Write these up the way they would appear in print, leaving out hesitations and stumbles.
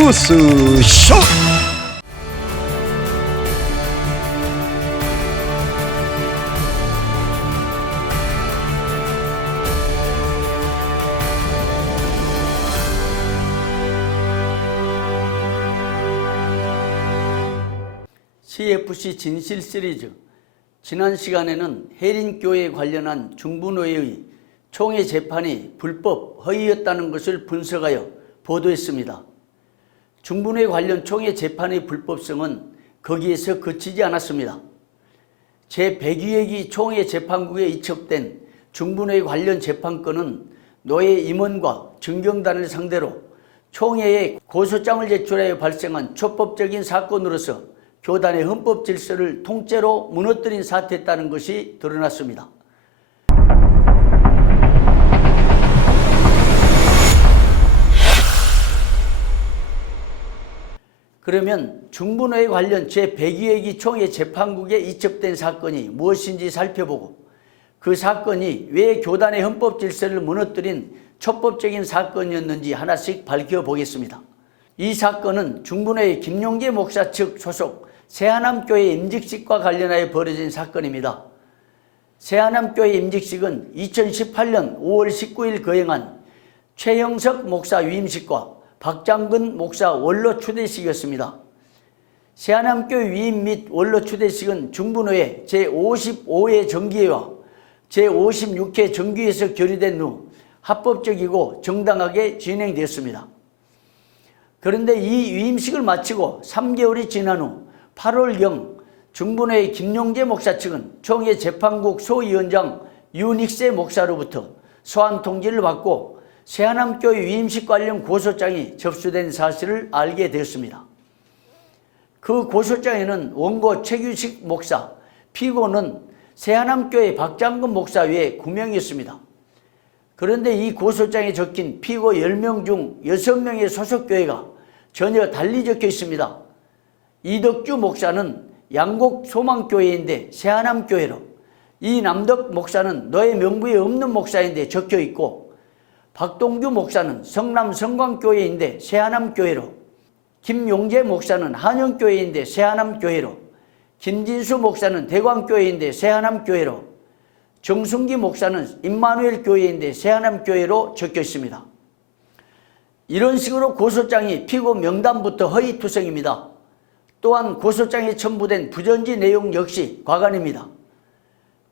뉴스쇼. CFC 진실 시리즈. 지난 시간에는 해린교회에 관련한 중부노회의 총회 재판이 불법 허위였다는 것을 분석하여 보도했습니다. 중부노회 관련 총회 재판의 불법성은 거기에서 그치지 않았습니다. 제102회기 총회 재판국에 이첩된 중부노회 관련 재판건은 노회 임원과 증경단을 상대로 총회에 고소장을 제출하여 발생한 초법적인 사건으로서 교단의 헌법 질서를 통째로 무너뜨린 사태였다는 것이 드러났습니다. 그러면 중부노회 관련 제102회기 총회 재판국에 이첩된 사건이 무엇인지 살펴보고 그 사건이 왜 교단의 헌법 질서를 무너뜨린 초법적인 사건이었는지 하나씩 밝혀보겠습니다. 이 사건은 중부노회 김용재 목사 측 소속 새하남교회 임직식과 관련하여 벌어진 사건입니다. 새하남교회 임직식은 2018년 5월 19일 거행한 최형석 목사 위임식과 박장근 목사 원로 추대식이었습니다. 새하남교회 위임 및 원로 추대식은 중부노회 제55회 정기회와 제56회 정기회에서 결의된 후 합법적이고 정당하게 진행되었습니다. 그런데 이 위임식을 마치고 3개월이 지난 후 8월경 중부노회 김용재 목사 측은 총회 재판국 소위원장 유닉세 목사로부터 소환 통지를 받고 새하남교회 위임식 관련 고소장이 접수된 사실을 알게 되었습니다. 그 고소장에는 원고 최규식 목사, 피고는 새하남교회 박장근 목사 외에 9명이었습니다. 그런데 이 고소장에 적힌 피고 10명 중 6명의 소속교회가 전혀 달리 적혀 있습니다. 이덕주 목사는 양곡 소망교회인데 새하남교회로, 이남덕 목사는 노회 명부에 없는 목사인데 적혀 있고, 박동규 목사는 성남 성광교회인데 새하남교회로, 김용재 목사는 한영교회인데 새하남교회로, 김진수 목사는 대광교회인데 새하남교회로, 정순기 목사는 임마누엘 교회인데 새하남교회로 적혀 있습니다. 이런 식으로 고소장이 피고 명단부터 허위투성입니다. 또한 고소장에 첨부된 부전지 내용 역시 과간입니다.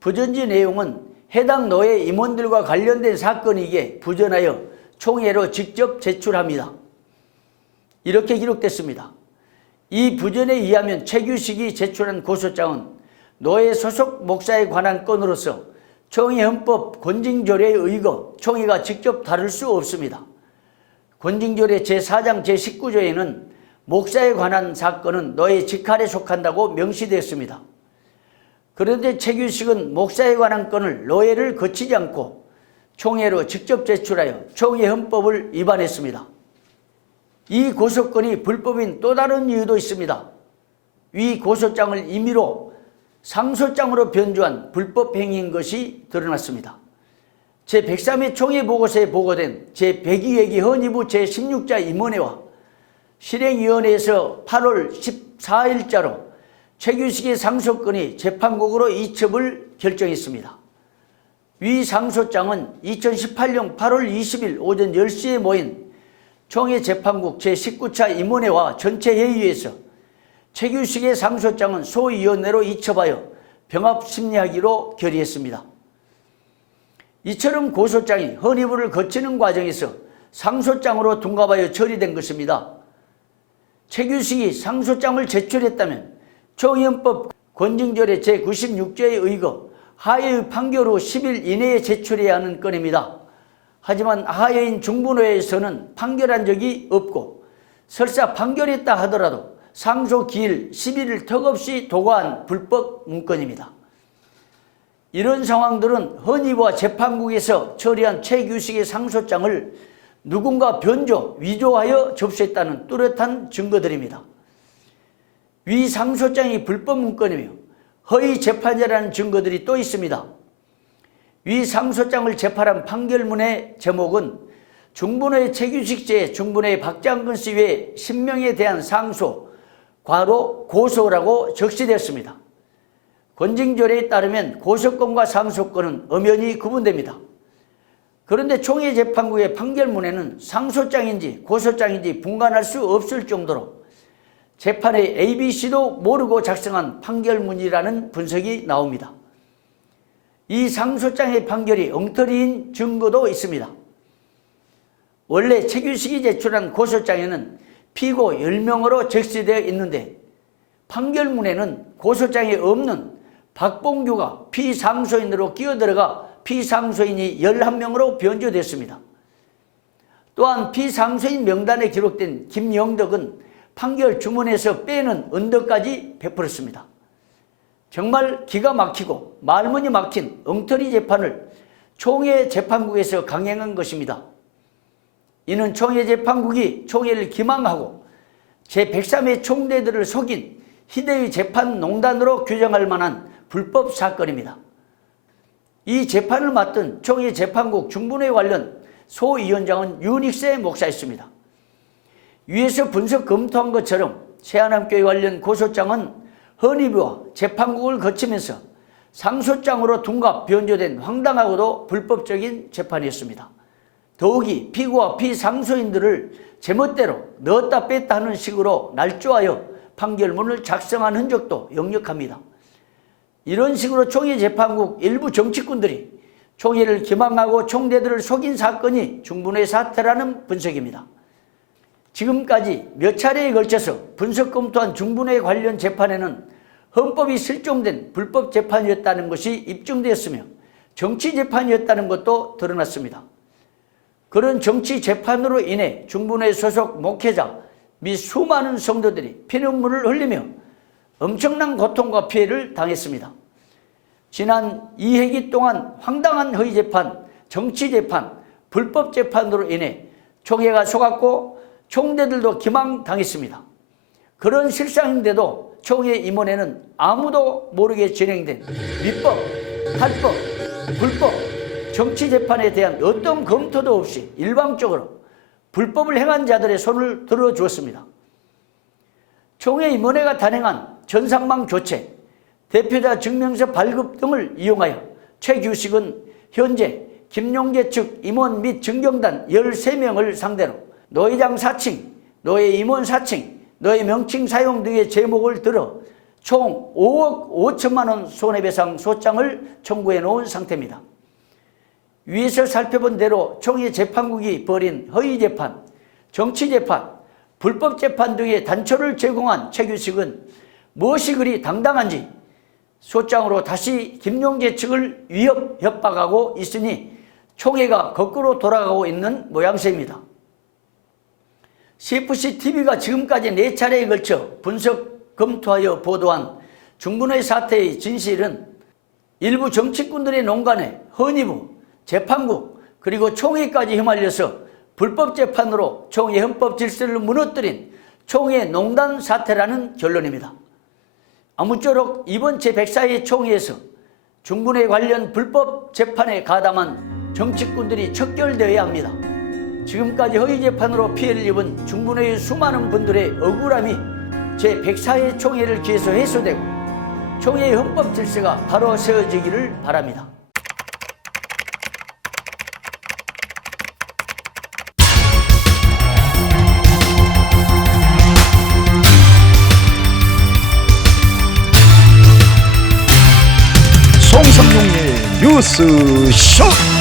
부전지 내용은 해당 노회 임원들과 관련된 사건이기에 부전하여 총회로 직접 제출합니다. 이렇게 기록됐습니다. 이 부전에 의하면 최규식이 제출한 고소장은 노회 소속 목사에 관한 건으로서 총회 헌법 권징조례에 의거 총회가 직접 다룰 수 없습니다. 권징조례 제4장 제19조에는 목사에 관한 사건은 노회 직할에 속한다고 명시되었습니다. 그런데 최규식은 목사에 관한 건을 노회를 거치지 않고 총회로 직접 제출하여 총회 헌법을 위반했습니다. 이 고소건이 불법인 또 다른 이유도 있습니다. 위 고소장을 임의로 상소장으로 변조한 불법 행위인 것이 드러났습니다. 제103회 총회 보고서에 보고된 제102회기 헌의부 제16자 임원회와 실행위원회에서 8월 14일자로 최규식의 상소건이 재판국으로 이첩을 결정했습니다. 위 상소장은 2018년 8월 20일 오전 10시에 모인 총회 재판국 제19차 임원회와 전체 회의에서 최규식의 상소장은 소위원회로 이첩하여 병합 심리하기로 결의했습니다. 이처럼 고소장이 헌의부를 거치는 과정에서 상소장으로 둔갑하여 처리된 것입니다. 최규식이 상소장을 제출했다면 총회헌법 권징조례 제96조에 의거 하해의 판결 후 10일 이내에 제출해야 하는 건입니다. 하지만 하해인 중부노회에서는 판결한 적이 없고 설사 판결했다 하더라도 상소 기일 10일을 턱없이 도과한 불법 문건입니다. 이런 상황들은 헌의부와 재판국에서 처리한 최규식의 상소장을 누군가 변조, 위조하여 접수했다는 뚜렷한 증거들입니다. 위 상소장이 불법 문건이며 허위 재판이라는 증거들이 또 있습니다. 위 상소장을 재판한 판결문의 제목은 중분의 최규식죄, 중분의 박장근 씨 외 10명에 대한 상소, 과로 고소라고 적시됐습니다. 권징조례에 따르면 고소권과 상소권은 엄연히 구분됩니다. 그런데 총회재판국의 판결문에는 상소장인지 고소장인지 분간할 수 없을 정도로 재판의 ABC도 모르고 작성한 판결문이라는 분석이 나옵니다. 이 상소장의 판결이 엉터리인 증거도 있습니다. 원래 최규식이 제출한 고소장에는 피고 10명으로 적시되어 있는데 판결문에는 고소장에 없는 박봉규가 피상소인으로 끼어들어가 피상소인이 11명으로 변조됐습니다. 또한 피상소인 명단에 기록된 김영덕은 판결 주문에서 빼는 언덕까지 베풀었습니다. 정말 기가 막히고 말문이 막힌 엉터리 재판을 총회재판국에서 강행한 것입니다. 이는 총회재판국이 총회를 기망하고 제103회 총대들을 속인 희대의 재판농단으로 규정할 만한 불법 사건입니다. 이 재판을 맡은 총회재판국 중분회 관련 소위원장은 윤익세 목사였습니다. 위에서 분석 검토한 것처럼 새하남교회 관련 고소장은 헌의부와 재판국을 거치면서 상소장으로 둔갑 변조된 황당하고도 불법적인 재판이었습니다. 더욱이 피고와 피상소인들을 제멋대로 넣었다 뺐다 하는 식으로 날조하여 판결문을 작성한 흔적도 역력합니다. 이런 식으로 총회재판국 일부 정치꾼들이 총회를 기망하고 총대들을 속인 사건이 중분회 사태라는 분석입니다. 지금까지 몇 차례에 걸쳐서 분석 검토한 중분회 관련 재판에는 헌법이 실종된 불법 재판이었다는 것이 입증되었으며 정치 재판이었다는 것도 드러났습니다. 그런 정치 재판으로 인해 중분회 소속 목회자 및 수많은 성도들이 피눈물을 흘리며 엄청난 고통과 피해를 당했습니다. 지난 2회기 동안 황당한 허위재판, 정치재판, 불법재판으로 인해 총회가 속았고 총대들도 기망당했습니다. 그런 실상인데도 총회 임원회는 아무도 모르게 진행된 위법, 탈법, 불법, 정치재판에 대한 어떤 검토도 없이 일방적으로 불법을 행한 자들의 손을 들어주었습니다. 총회 임원회가 단행한 전상망 교체, 대표자 증명서 발급 등을 이용하여 최규식은 현재 김용재 측 임원 및 증경단 13명을 상대로 노회장 사칭, 노회 임원 사칭, 노회 명칭 사용 등의 제목을 들어 총 5억 5천만 원 손해배상 소장을 청구해 놓은 상태입니다. 위에서 살펴본 대로 총회 재판국이 벌인 허위재판, 정치재판, 불법재판 등의 단초를 제공한 최규식은 무엇이 그리 당당한지 소장으로 다시 김용재 측을 위협, 협박하고 있으니 총회가 거꾸로 돌아가고 있는 모양새입니다. CFC-TV가 지금까지 4차례에 걸쳐 분석, 검토하여 보도한 중분회 사태의 진실은 일부 정치꾼들의 농간에 헌의부, 재판국 그리고 총회까지 휘말려서 불법재판으로 총회 헌법 질서를 무너뜨린 총회 농단 사태라는 결론입니다. 아무쪼록 이번 제104회 총회에서 중분회 관련 불법 재판에 가담한 정치꾼들이 척결되어야 합니다. 지금까지 허위재판으로 피해를 입은 중분회의 수많은 분들의 억울함이 제104회 총회를 기해서 해소되고 총회의 헌법 질서가 바로 세워지기를 바랍니다. 송성용의 뉴스쇼.